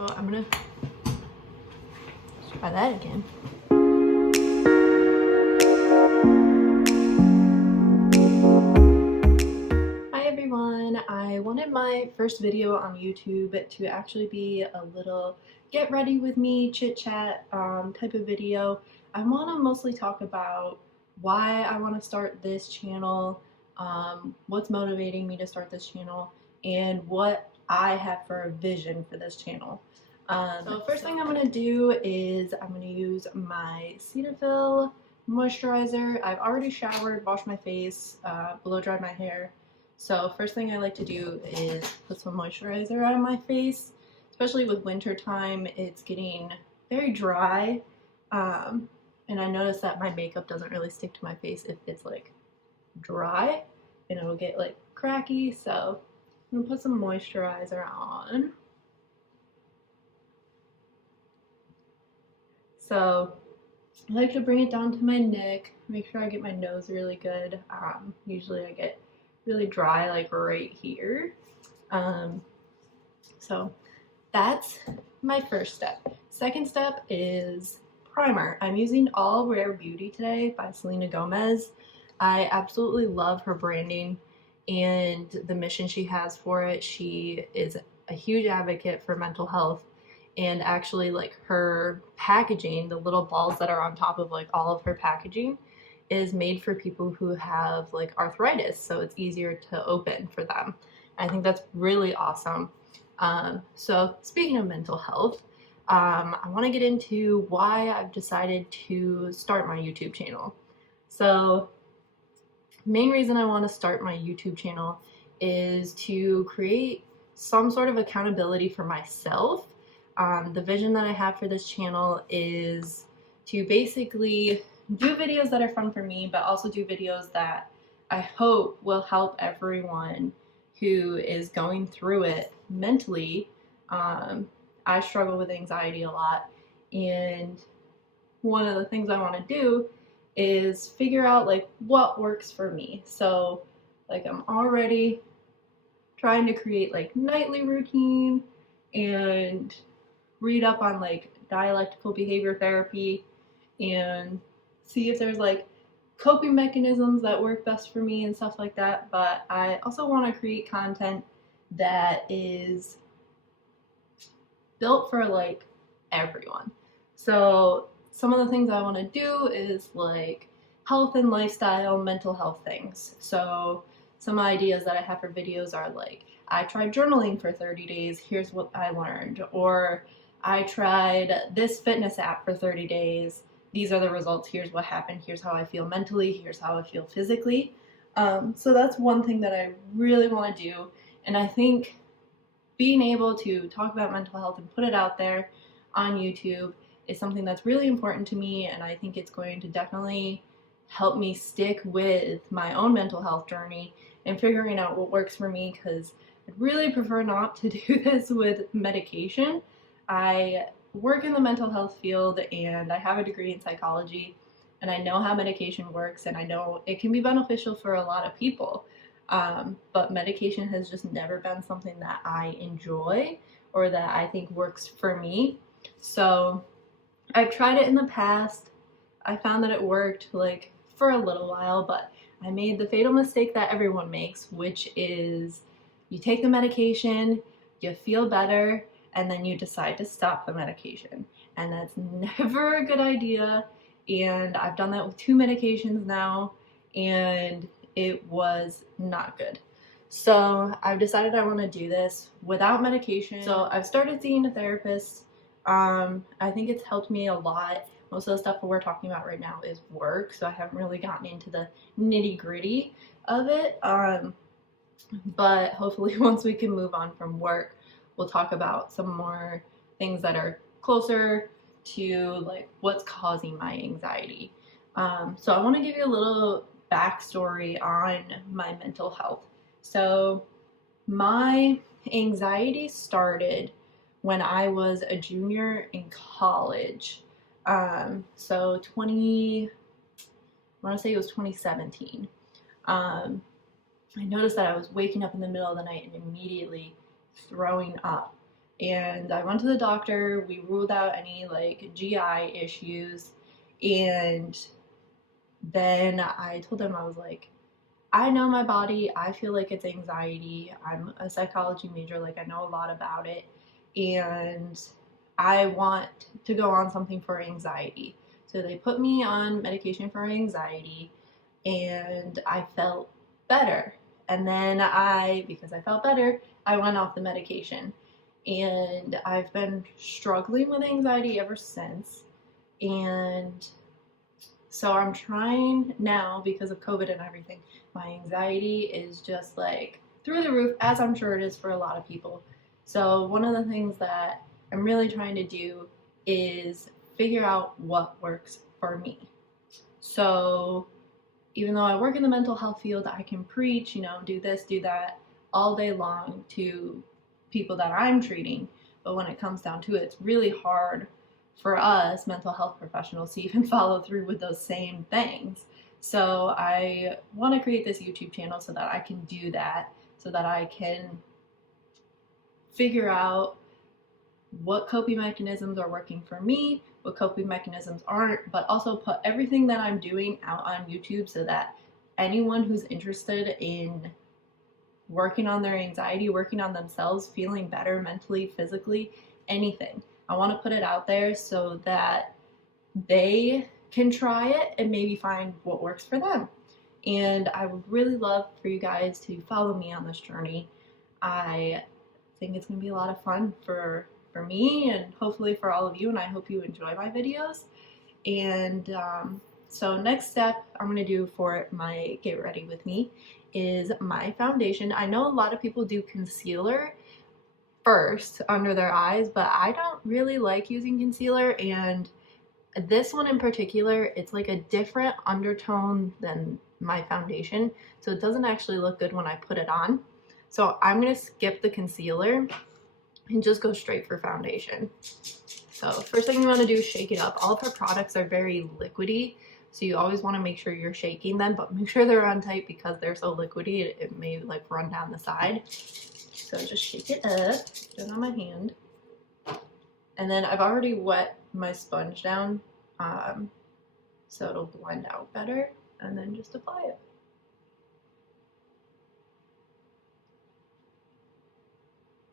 So I'm gonna try that again. Hi everyone, I wanted my first video on YouTube to actually be a little get ready with me, chit chat type of video. I want to mostly talk about why I want to start this channel, what's motivating me to start this channel, and what I have for a vision for this channel. So first thing I'm going to do is I'm going to use my Cetaphil moisturizer. I've already showered, washed my face, blow dried my hair. So first thing I like to do is put some moisturizer on my face, especially with winter time. It's getting very dry, and I notice that my makeup doesn't really stick to my face if it's like dry, and it'll get like cracky. So I'm gonna put some moisturizer on. So I like to bring it down to my neck, make sure I get my nose really good. Usually I get really dry like right here. So that's my first step. Second step is primer. I'm using All Rare Beauty today by Selena Gomez. I absolutely love her branding and the mission she has for it. She is a huge advocate for mental health, and actually like her packaging, the little balls that are on top of like all of her packaging, is made for people who have like arthritis, so it's easier to open for them. I think that's really awesome. So speaking of mental health, I want to get into why I've decided to start my YouTube channel. So main reason I want to start my YouTube channel is to create some sort of accountability for myself. The vision that I have for this channel is to basically do videos that are fun for me, but also do videos that I hope will help everyone who is going through it mentally. I struggle with anxiety a lot, and one of the things I want to do is figure out like what works for me. So like I'm already trying to create like nightly routine and read up on like dialectical behavior therapy and see if there's like coping mechanisms that work best for me and stuff like that. But I also want to create content that is built for like everyone. So some of the things I want to do is like health and lifestyle, mental health things. So some ideas that I have for videos are like, I tried journaling for 30 days, here's what I learned. Or I tried this fitness app for 30 days, these are the results, here's what happened, here's how I feel mentally, here's how I feel physically. So that's one thing that I really want to do. And I think being able to talk about mental health and put it out there on YouTube is something that's really important to me, and I think it's going to definitely help me stick with my own mental health journey and figuring out what works for me, because I'd really prefer not to do this with medication. I work in the mental health field and I have a degree in psychology, and I know how medication works, and I know it can be beneficial for a lot of people. But medication has just never been something that I enjoy or that I think works for me. So I've tried it in the past. I found that it worked like for a little while, but I made the fatal mistake that everyone makes, which is you take the medication, you feel better, and then you decide to stop the medication. And that's never a good idea. And I've done that with 2 medications now, and it was not good. So I've decided I want to do this without medication. So I've started seeing a therapist. I think it's helped me a lot. Most of the stuff that we're talking about right now is work, so I haven't really gotten into the nitty-gritty of it. But hopefully once we can move on from work, we'll talk about some more things that are closer to like what's causing my anxiety. So I want to give you a little backstory on my mental health. So my anxiety started when I was a junior in college. So I want to say it was 2017. I noticed that I was waking up in the middle of the night and immediately throwing up. and I went to the doctor. We ruled out any like GI issues, and then I told him, I was like, I know my body. I feel like it's anxiety. I'm a psychology major, like I know a lot about it, and I want to go on something for anxiety. So they put me on medication for anxiety, and I felt better. And then because I felt better, I went off the medication. And I've been struggling with anxiety ever since. And so I'm trying now, because of COVID and everything, my anxiety is just like through the roof, as I'm sure it is for a lot of people. So one of the things that I'm really trying to do is figure out what works for me. So even though I work in the mental health field, I can preach, do this, do that all day long to people that I'm treating. But when it comes down to it, it's really hard for us mental health professionals to even follow through with those same things. So I want to create this YouTube channel so that I can do that, so that I can figure out what coping mechanisms are working for me, what coping mechanisms aren't, but also put everything that I'm doing out on YouTube so that anyone who's interested in working on their anxiety, working on themselves, feeling better mentally, physically, anything, I want to put it out there so that they can try it and maybe find what works for them. And I would really love for you guys to follow me on this journey. I think it's going to be a lot of fun for me and hopefully for all of you, and I hope you enjoy my videos. And so next step I'm going to do for my get ready with me is my foundation. I know a lot of people do concealer first under their eyes, but I don't really like using concealer, and this one in particular, it's like a different undertone than my foundation, so it doesn't actually look good when I put it on. So I'm going to skip the concealer and just go straight for foundation. So first thing you want to do is shake it up. All of her products are very liquidy, so you always want to make sure you're shaking them, but make sure they're on tight because they're so liquidy it may like run down the side. So just shake it up, put it on my hand. And then I've already wet my sponge down so it'll blend out better, and then just apply it.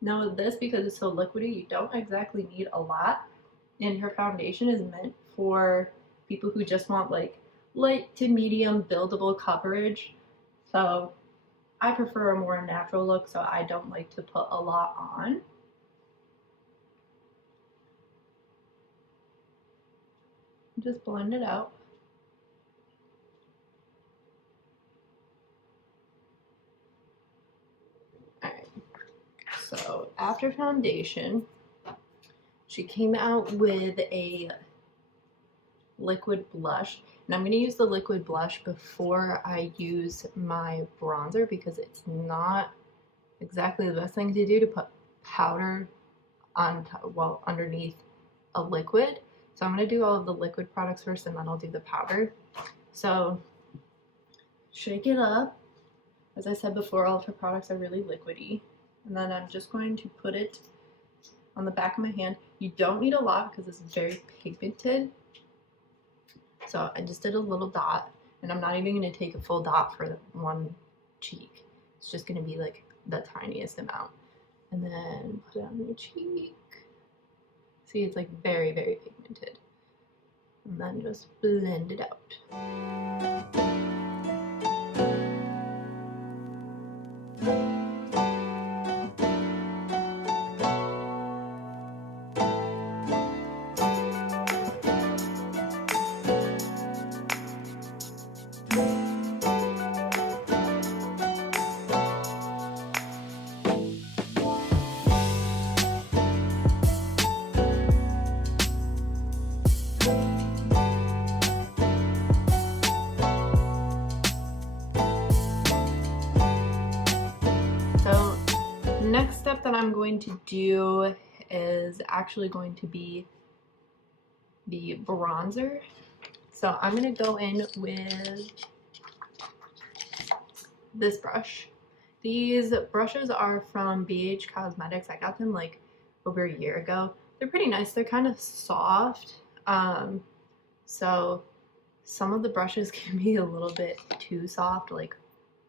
Now with this, because it's so liquidy, you don't exactly need a lot, and her foundation is meant for people who just want like light to medium buildable coverage. So I prefer a more natural look, so I don't like to put a lot on. Just blend it out. Alright, so after foundation, she came out with a liquid blush, and I'm going to use the liquid blush before I use my bronzer because it's not exactly the best thing to do to put powder on top, well, underneath a liquid. So I'm going to do all of the liquid products first, and then I'll do the powder. So shake it up. As I said before, all of her products are really liquidy. And then I'm just going to put it on the back of my hand. You don't need a lot because this is very pigmented. So I just did a little dot, and I'm not even going to take a full dot for one cheek. It's just going to be like the tiniest amount. And then put it on your cheek. See, it's like very, very pigmented. And then just blend it out. Next step that I'm going to do is actually going to be the bronzer. So I'm going to go in with this brush. These brushes are from BH Cosmetics. I got them like over a year ago. They're pretty nice. They're kind of soft. So some of the brushes can be a little bit too soft, like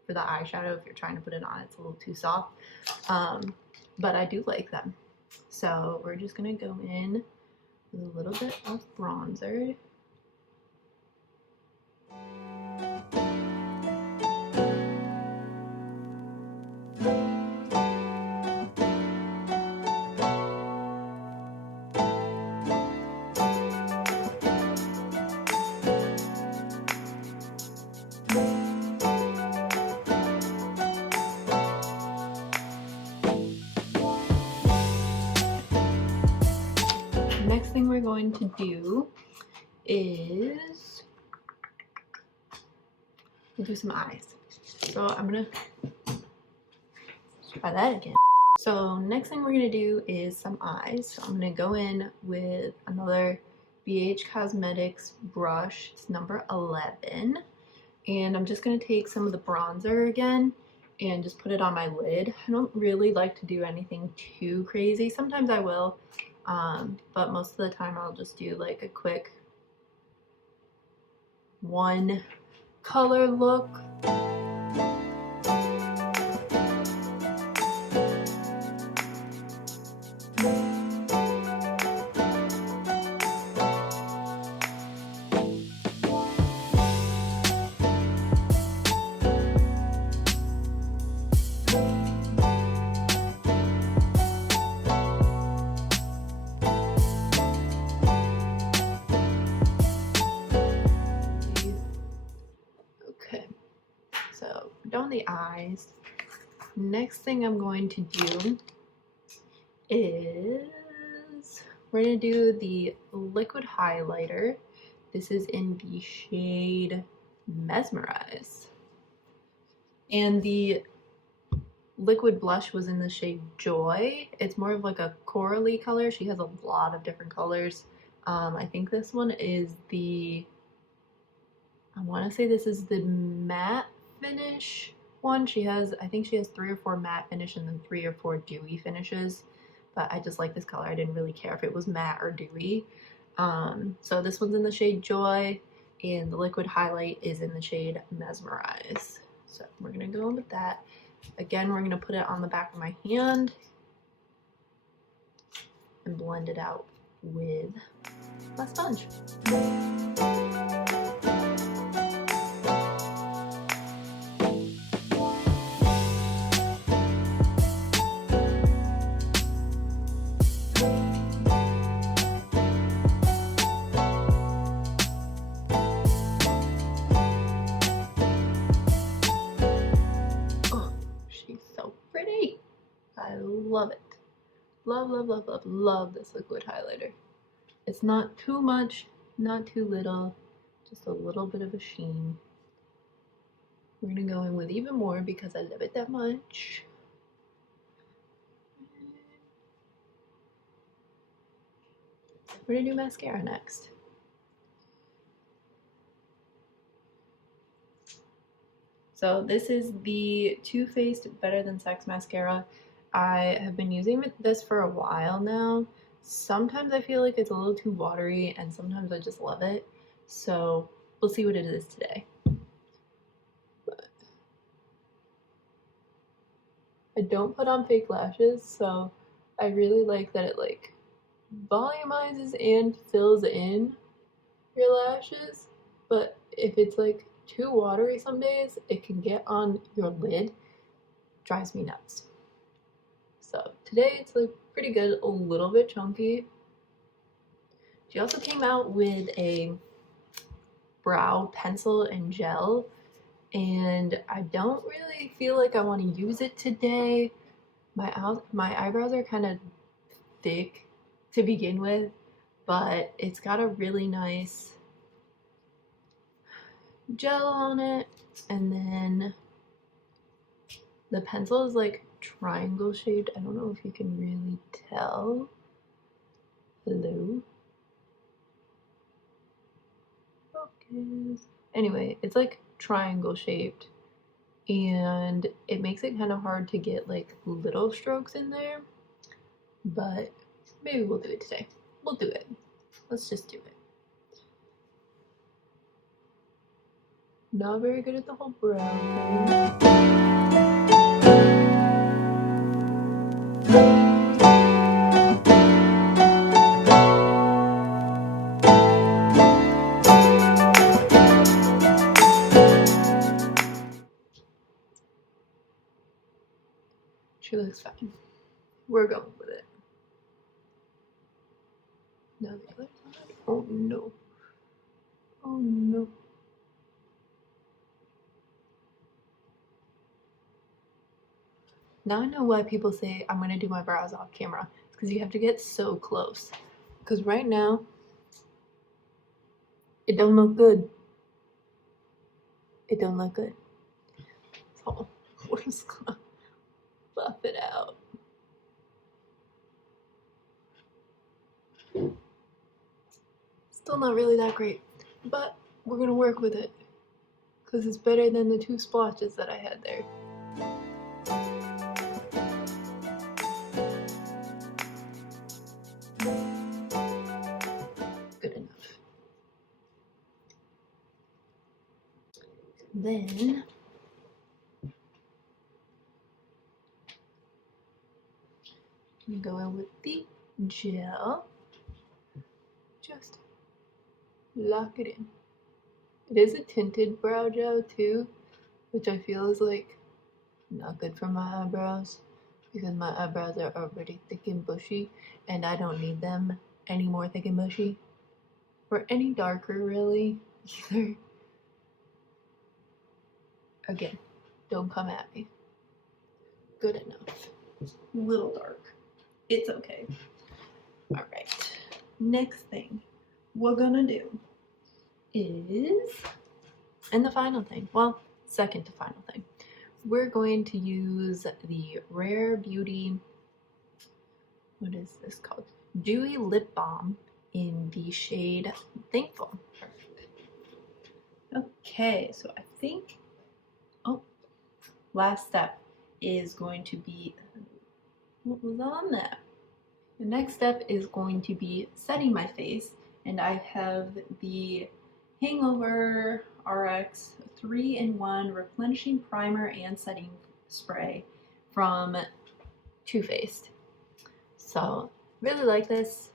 for the eyeshadow, if you're trying to put it on, it's a little too soft. But I do like them. So we're just gonna go in with a little bit of bronzer. Next thing we're going to do is do some eyes. So I'm gonna try that again. So next thing we're gonna do is some eyes. So I'm gonna go in with another BH Cosmetics brush. It's number 11. And I'm just gonna take some of the bronzer again and just put it on my lid. I don't really like to do anything too crazy. Sometimes I will, but most of the time I'll just do like a quick one color look. So done the eyes. Next thing I'm going to do is we're going to do the liquid highlighter. This is in the shade Mesmerize. And the liquid blush was in the shade Joy. It's more of like a corally color. She has a lot of different colors. I think this one is the, I want to say this is the matte finish one. She has, I think she has 3 or 4 matte finish and then 3 or 4 dewy finishes, but I just like this color. I didn't really care if it was matte or dewy. So this one's in the shade Joy and the liquid highlight is in the shade Mesmerize. So we're gonna go in with that. Again, we're gonna put it on the back of my hand and blend it out with my sponge. I love it. Love, love, love, love, love this liquid highlighter. It's not too much, not too little, just a little bit of a sheen. We're gonna go in with even more because I love it that much. We're gonna do mascara next. So this is the Too Faced Better Than Sex mascara. I have been using this for a while now. Sometimes I feel like it's a little too watery and sometimes I just love it. So we'll see what it is today. But I don't put on fake lashes, so I really like that it like volumizes and fills in your lashes. But if it's like too watery some days, it can get on your lid. Drives me nuts. So today it's like pretty good, a little bit chunky. She also came out with a brow pencil and gel, and I don't really feel like I want to use it today. My eyebrows are kind of thick to begin with, but it's got a really nice gel on it, and then the pencil is like triangle shaped. I don't know if you can really tell. Hello? Focus. Anyway, it's like triangle shaped and it makes it kind of hard to get like little strokes in there, but Maybe we'll do it today. We'll do it. Let's just do it. Not very good at the whole brow thing. She looks fine. We're going with it. Now the other side. Oh no. Oh no. Now I know why people say I'm gonna do my brows off camera. It's because you have to get so close. Because right now, it don't look good. It don't look good. So we're just gonna buff it out. Still not really that great, but we're gonna work with it. Because it's better than the 2 splotches that I had there. Good enough. Then I'm gonna go in with the gel. Just lock it in. It is a tinted brow gel too, which I feel is like not good for my eyebrows because my eyebrows are already thick and bushy and I don't need them any more thick and bushy or any darker really either. Again, don't come at me. Good enough. Little dark. It's okay. Alright. Next thing we're gonna do is, and the final thing, well, second to final thing, we're going to use the Rare Beauty, what is this called? Dewy Lip Balm in the shade Thankful. Okay, so I think, last step is going to be, what was on that? The next step is going to be setting my face, and I have the Hangover RX 3-in-1 replenishing primer and setting spray from Too Faced. So really like this.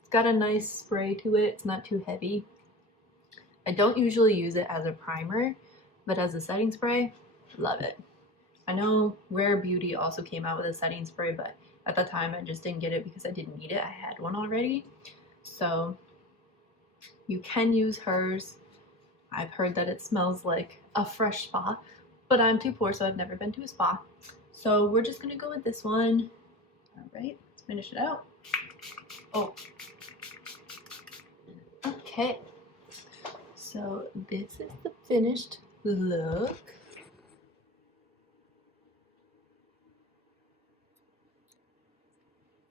It's got a nice spray to it. It's not too heavy. I don't usually use it as a primer, but as a setting spray, love it. I know Rare Beauty also came out with a setting spray, but at the time I just didn't get it because I didn't need it. I had one already. So you can use hers. I've heard that it smells like a fresh spa, but I'm too poor, so I've never been to a spa. So we're just gonna go with this one. All right, let's finish it out. Oh, okay. So this is the finished look.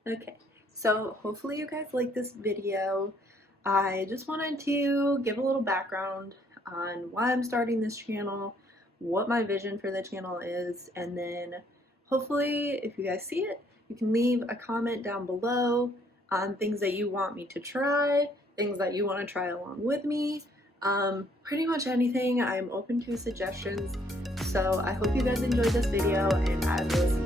Okay, so hopefully you guys like this video. I just wanted to give a little background on why I'm starting this channel, what my vision for the channel is, and then hopefully if you guys see it, you can leave a comment down below on things that you want me to try, things that you want to try along with me, pretty much anything. I'm open to suggestions. So I hope you guys enjoyed this video, and I will see